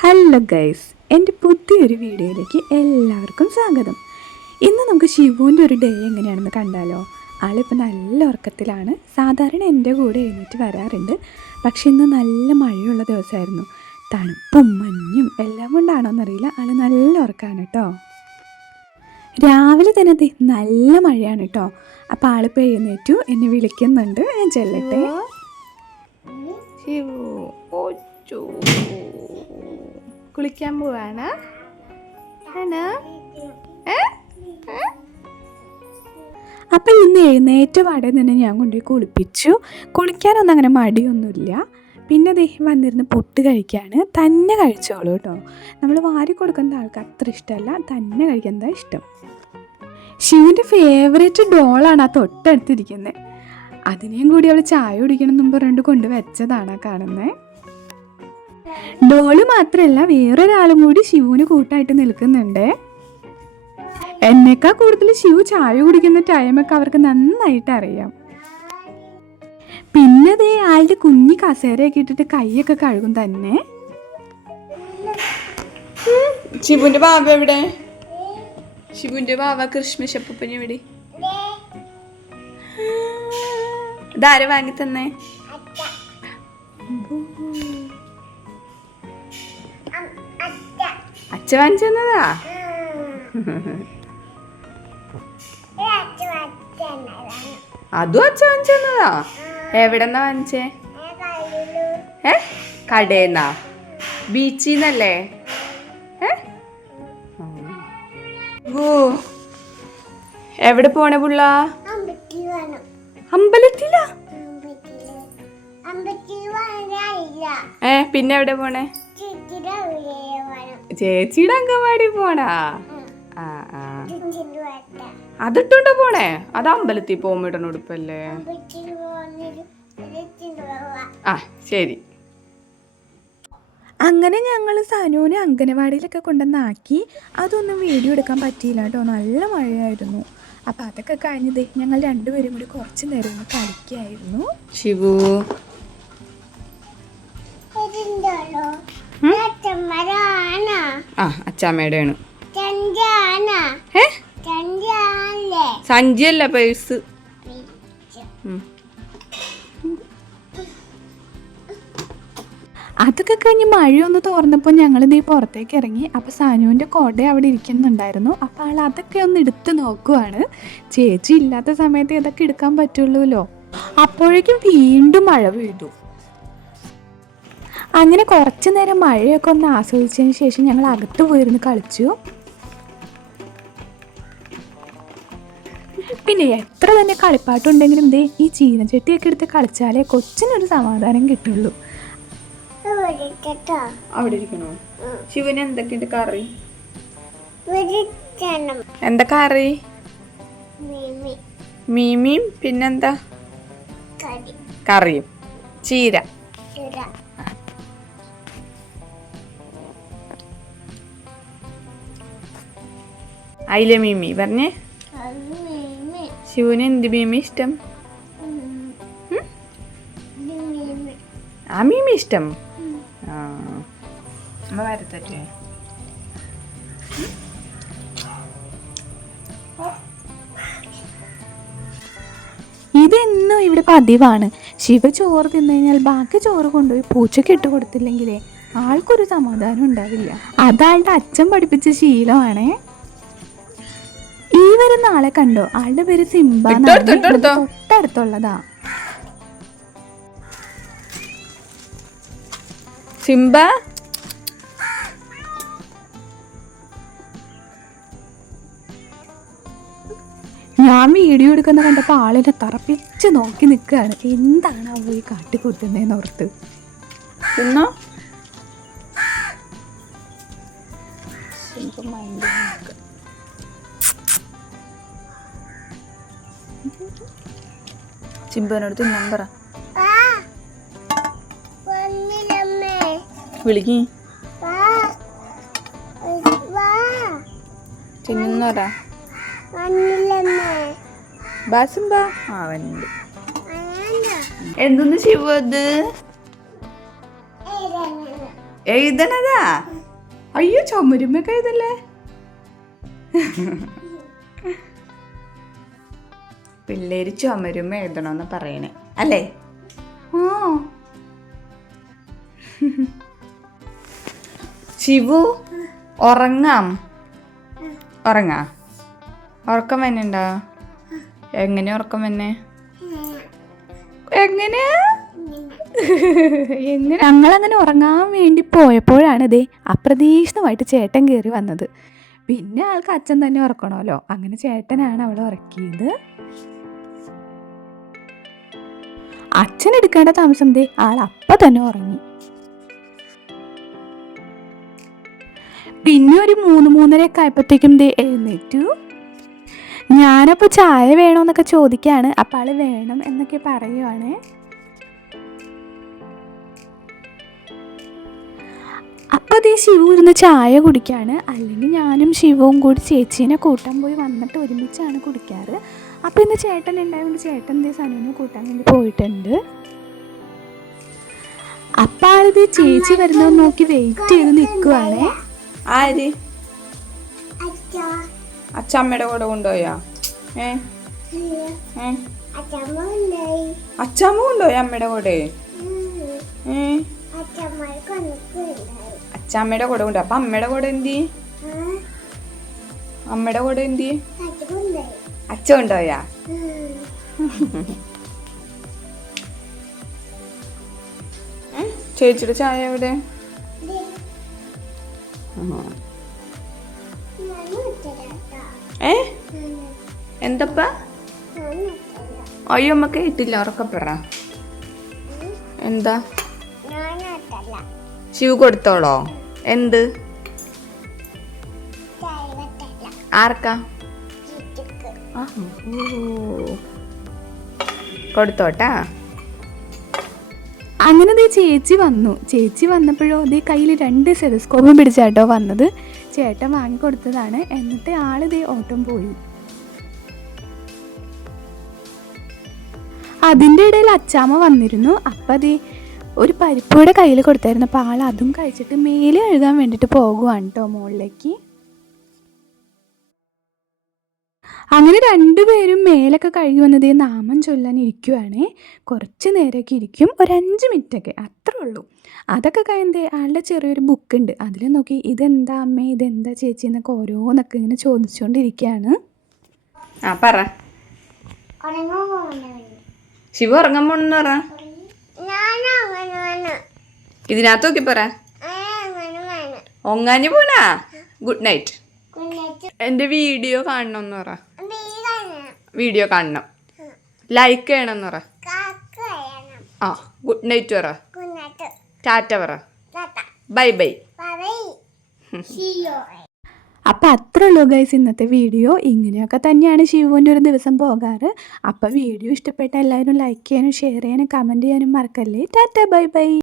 Hello guys, എൻ്റെ പുതിയൊരു വീഡിയോയിലേക്ക് എല്ലാവർക്കും സ്വാഗതം. ഇന്ന് നമുക്ക് ശിവുവിൻ്റെ ഒരു ഡേ എങ്ങനെയാണെന്ന് കണ്ടാലോ. ആളിപ്പോൾ നല്ല ഉറക്കത്തിലാണ്. സാധാരണ എൻ്റെ കൂടെ എഴുന്നേറ്റ് വരാറുണ്ട്, പക്ഷെ ഇന്ന് നല്ല മഴയുള്ള ദിവസമായിരുന്നു. തണുപ്പും മഞ്ഞും എല്ലാം കൊണ്ടാണോ എന്നറിയില്ല, ആൾ നല്ല ഉറക്കമാണ് കേട്ടോ. രാവിലെ തന്നെ നല്ല മഴയാണ് കേട്ടോ. അപ്പോൾ ആളിപ്പോൾ എഴുന്നേറ്റു, എന്നെ വിളിക്കുന്നുണ്ട്. ഞാൻ ചെല്ലട്ടെ. കുളിക്കാൻ പോവാണ്. അപ്പം ഇന്ന് എഴുന്നേറ്റ പാടെ തന്നെ ഞാൻ കൊണ്ടുപോയി കുളിപ്പിച്ചു. കുളിക്കാനൊന്നും അങ്ങനെ മടിയൊന്നുമില്ല. പിന്നെ വന്നിരുന്ന് പുട്ട് കഴിക്കാണ്. തന്നെ കഴിച്ചോളൂ കേട്ടോ. നമ്മൾ വാരി കൊടുക്കുന്ന ആൾക്ക് അത്ര ഇഷ്ടമല്ല, തന്നെ കഴിക്കുന്നതാണ് ഇഷ്ടം. ശിവൻ്റെ ഫേവറേറ്റ് ഡോളാണ് ആ തൊട്ടടുത്തിരിക്കുന്നത്. അതിനെയും കൂടി അവൾ ചായ കുടിക്കണം എന്നും പറഞ്ഞുകൊണ്ട് കൊണ്ടുവച്ചതാണ് കാണുന്നത്. ഡോള് മാത്രമല്ല, വേറൊരാളും കൂടി ശിവുവിന് കൂട്ടായിട്ട് നിൽക്കുന്നുണ്ട്. എന്നേക്കാൾ കൂടുതൽ ശിവു ചായ കുടിക്കുന്ന ടൈമൊക്കെ അവർക്ക് നന്നായിട്ട് അറിയാം. പിന്നെ ആളുടെ കുഞ്ഞി കസേരയൊക്കെ ഇട്ടിട്ട് കൈയൊക്കെ കഴുകും തന്നെ. ശിവുന്റെ ബാബ എവിടെ? ശിവുന്റെ ബാബ കൃഷ്ണശപ്പൂപ്പന് എവിടെ? ഇതാരെ വാങ്ങി തന്നെ? അച്ഛ വാങ്ങിച്ചു തന്നതാ. അതും അച്ഛ വാങ്ങിച്ചു തന്നതാ. എവിടെന്നാ വാങ്ങിച്ചേ? കടേന്നാ? ബീച്ചിന്നല്ലേ? എവിടെ പോണേ പുള്ള? അമ്പലത്തിലാ? പിന്നെ എവിടെ പോണേ? ചേച്ചിയുടെ അങ്കവാടി പോണാ? അതിട്ടോണ്ട് പോണേ? അത് അമ്പലത്തിൽ പോകുമ്പോ ഇടണ ഉടുപ്പല്ലേ? ആ ശരി. അങ്ങനെ ഞങ്ങൾ സനുവിനെ അംഗനവാടിയിലൊക്കെ കൊണ്ടുവന്നാക്കി. അതൊന്നും വീഡിയോ എടുക്കാൻ പറ്റിയില്ല കേട്ടോ, നല്ല മഴയായിരുന്നു. അപ്പം അതൊക്കെ കഴിഞ്ഞത് ഞങ്ങൾ രണ്ടുപേരും കൂടി കുറച്ച് നേരം ഒന്ന് കളിക്കായിരുന്നു. ശിവു അച്ചാമ്മയുടെ ആണ്. സഞ്ചിയല്ല, പേഴ്സ്. അതൊക്കെ കഴിഞ്ഞ് മഴയൊന്ന് തോർന്നപ്പോൾ ഞങ്ങൾ പുറത്തേക്ക് ഇറങ്ങി. അപ്പോൾ സനുവിൻ്റെ കൊട അവിടെ ഇരിക്കുന്നുണ്ടായിരുന്നു. അപ്പോൾ ആൾ അതൊക്കെ ഒന്ന് എടുത്ത് നോക്കുവാണ്. ചേച്ചി ഇല്ലാത്ത സമയത്ത് ഇതൊക്കെ എടുക്കാൻ പറ്റുള്ളൂല്ലോ. അപ്പോഴേക്കും വീണ്ടും മഴ പെയ്തു. അങ്ങനെ കുറച്ച് നേരം മഴയൊക്കെ ഒന്ന് ആസ്വദിച്ചതിന് ശേഷം ഞങ്ങൾ അകത്ത് പോയിരുന്ന് കളിച്ചു. പിന്നെ എത്ര തന്നെ കളിപ്പാട്ടുണ്ടെങ്കിലും ഈ ചീനച്ചട്ടിയൊക്കെ എടുത്ത് കളിച്ചാലേ കൊച്ചിനൊരു സമാധാനം കിട്ടുള്ളൂ. അവിടെ ഇരിക്കണോ? ശിവന് എന്തൊക്കെയുണ്ട് കറി? എന്താ കറി? മീമിയും പിന്നെന്താ? കറിയും ചീര. അയില മീമി പറഞ്ഞേ. ശിവന് എന്ത് മീമി ഇഷ്ടം? ആ മീമി ഇഷ്ടം. വരത്തേ. ഇതെന്നും ഇവിടെ പതിവാണ്. ശിവ ചോറ് തിന്നു കഴിഞ്ഞാൽ ബാക്കി ചോറ് കൊണ്ടുപോയി പൂച്ചയ്ക്ക് ഇട്ട് കൊടുത്തില്ലെങ്കിലേ ആൾക്കൊരു സമാധാനം ഉണ്ടാവില്ല. അതാളുടെ അച്ഛൻ പഠിപ്പിച്ച ശീലമാണേ. ഈ വരുന്ന ആളെ കണ്ടോ? ആളുടെ പേര് സിംബ, തൊട്ടടുത്തുള്ളതാ. സിംബ ഞാൻ വീഡിയോ എടുക്കുന്ന കണ്ടപ്പോൾ ആളിനെ തറപ്പിച്ച് നോക്കി നിൽക്കുകയാണ്. എന്താണ് അവ ഈ കാട്ടിക്കൂട്ടുന്നതെന്ന് ഓർത്ത്. ചിമ്പനോട് തിന്നാൻ പറ. വിളിക്ക്. തിന്നുന്നോരാ? ബാസിംബ അവനുണ്ട്. എന്തൊന്ന് ശിവ അത്? എഴുതണതാ? അയ്യോ, ചുമരുമൊക്കെ എഴുതല്ലേ. പിള്ളേര് ചുമരുമ എഴുതണമെന്ന് പറയണേ അല്ലേ? ഓ ശിവു, ഉറങ്ങാം. ഉറക്കം വന്നുണ്ടോ? എങ്ങനെ ഉറക്കം വന്നെ? എങ്ങനെ ഞങ്ങളങ്ങനെ ഉറങ്ങാൻ വേണ്ടി പോയപ്പോഴാണ് ഇതേ അപ്രതീക്ഷിതമായിട്ട് ചേട്ടൻ കയറി വന്നത്. പിന്നെ ആൾക്ക് അച്ഛൻ തന്നെ ഉറക്കണമല്ലോ, അങ്ങനെ ചേട്ടനാണ് അവളെ ഉറക്കിയത്. അച്ഛൻ എടുക്കേണ്ട താമസം ദേ ആൾ അപ്പം തന്നെ ഉറങ്ങി. പിന്നെ ഒരു 3-3:30 ആയപ്പോഴത്തേക്കും ദേ എഴുന്നേറ്റു. ഞാനപ്പോൾ ചായ വേണോന്നൊക്കെ ചോദിക്കുകയാണ്. അപ്പം ആൾ വേണം എന്നൊക്കെ പറയുവാണ്. അപ്പോൾ അതേ ശിവു ഇരുന്ന് ചായ കുടിക്കുകയാണ്. അല്ലെങ്കിൽ ഞാനും ശിവവും കൂടി ചേച്ചീനെ കൂട്ടാൻ പോയി വന്നിട്ട് ഒരുമിച്ചാണ് കുടിക്കാറ്. അപ്പോൾ ഇന്ന് ചേട്ടൻ ഉണ്ടായതുകൊണ്ട് ചേട്ടൻ എന്തേ സനുവിനെ കൂട്ടാൻ വേണ്ടി പോയിട്ടുണ്ട്. അപ്പം ആളിത് ചേച്ചി വരുന്നത് നോക്കി വെയിറ്റ് ചെയ്ത് നിൽക്കുവാണേ. ആര്? അച്ഛമ്മയുടെ കൂടെ കൊണ്ടുപോയാ? അച്ഛമ്മ കൊണ്ടുപോയി അമ്മയുടെ കൂടെ? അച്ഛമ്മയുടെ കൂടെ കൊണ്ടുപോയി. അപ്പൊ അമ്മയുടെ കൂടെ എന്തി? അമ്മയുടെ കൂടെ എന്തി? അച്ഛ കൊണ്ടുപോയാ? ചേച്ചിയുടെ ചായ എവിടെ? എന്തപ്പ? അയ്യോ, അമ്മ കേട്ടില്ല, ഉറക്കപ്പറ. എന്താ? ശിവ കൊടുത്തോളോ? എന്ത്? ആർക്കാ? കൊടുത്തോട്ടാ. അങ്ങനെ ദേ ചേച്ചി വന്നു. ചേച്ചി വന്നപ്പോഴോ അതേ കയ്യിൽ 2 സ്റ്റെതസ്കോപ്പും പിടിച്ചാട്ടോ വന്നത്. ചേട്ടൻ വാങ്ങിക്കൊടുത്തതാണ്. എന്നിട്ട് ആള് ദേ ഓട്ടം പോയി. അതിൻ്റെ ഇടയിൽ അച്ചാമ്മ വന്നിരുന്നു. അപ്പം അതേ ഒരു പരിപ്പൂടെ കയ്യിൽ കൊടുത്തായിരുന്നു. അപ്പോൾ ആൾ അതും കഴിച്ചിട്ട് മേലെ എഴുതാൻ വേണ്ടിയിട്ട് പോകുവാണ് കേട്ടോ മുകളിലേക്ക്. അങ്ങനെ 2 പേരും മേലൊക്കെ കഴുകി വന്നതേ നാമം ചൊല്ലാൻ ഇരിക്കുവാണേ. കുറച്ച് നേരമൊക്കെ ഇരിക്കും, ഒരു 5 മിനിറ്റൊക്കെ, അത്രേ ഉള്ളൂ. അതൊക്കെ കഴിഞ്ഞ് ആളുടെ ചെറിയൊരു ബുക്കുണ്ട്, അതിൽ നോക്കി ഇതെന്താ അമ്മേ, ഇതെന്താ ചേച്ചി എന്നൊക്കെ ഓരോന്നൊക്കെ ഇങ്ങനെ ചോദിച്ചുകൊണ്ടിരിക്കുകയാണ്. ആ പറ. ശിവ ഉറങ്ങാൻ പോണെന്ന് പറ. ഇതിനകത്ത് നോക്കി പറ. ഒങ്ങാഞ്ഞു പോണാ? Good night. എന്റെ വീഡിയോ കാണണമെന്ന് പറ. വീഡിയോ കാണണം, ലൈക്ക് ചെയ്യണമെന്ന് പറ. ആ, ഗുഡ് നൈറ്റ് പറ. ടാറ്റ പറ. Bye bye. അപ്പം അത്രേ ഉള്ളൂ ഗൈസ് ഇന്നത്തെ വീഡിയോ. ഇങ്ങനെയൊക്കെ തന്നെയാണ് ശിവുവിൻ്റെ ഒരു ദിവസം പോകാറ്. അപ്പം വീഡിയോ ഇഷ്ടപ്പെട്ട എല്ലാവരും ലൈക്ക് ചെയ്യാനും ഷെയർ ചെയ്യാനും കമൻറ്റ് ചെയ്യാനും മറക്കല്ലേ. Tata bye bye.